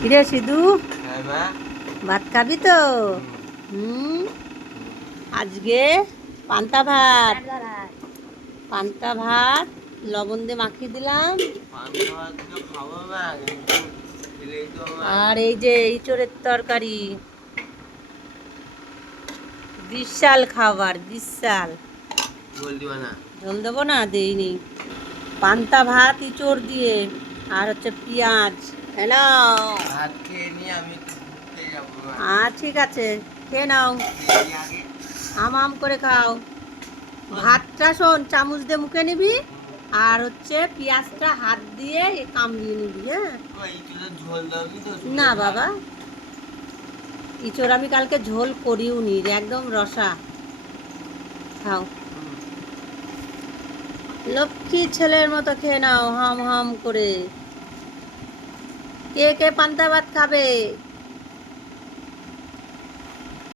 কিরে সিধু, হ্যাঁ মা। ভাত খাবি তো? হুম। আজকে পান্তা ভাত, পান্তা ভাত লবণ দিয়ে মাখিয়ে দিলাম। পান্তা ভাত তো খাবো মা, কিন্তু খেলেই তো আমার আর এই যে ইঁচড়ের তরকারি, বিশাল খাবার, বিশাল। ঝোল দিবা না? ঝোল দেবো না, দেইনি। পান্তা ভাত ইঁচড় দিয়ে, আর হচ্ছে পেঁয়াজ। হ্যালো। ভাত খেয়ে নিয়ে আমি একটু ঘুরতে যাবো মা। ঠিক আছে, খেয়ে নাও, খেয়ে আগে। আম করে খাও। ভাতটা শোন, চামচ দিয়ে মুখে নিবি, আর হচ্ছে পেঁয়াজটা হাত দিয়ে কামড়িয়ে নিবি। হ্যাঁ। ওই একটু ঝোল দাওনি তো? না বাবা, ইঁচড় আমি কালকে ঝোল করিও নি, একদম রসা। খাও, লক্ষ্মী ছেলের মতো খেয়ে নাও হাম হাম করে। কে কে পান্তা ভাত খাবে?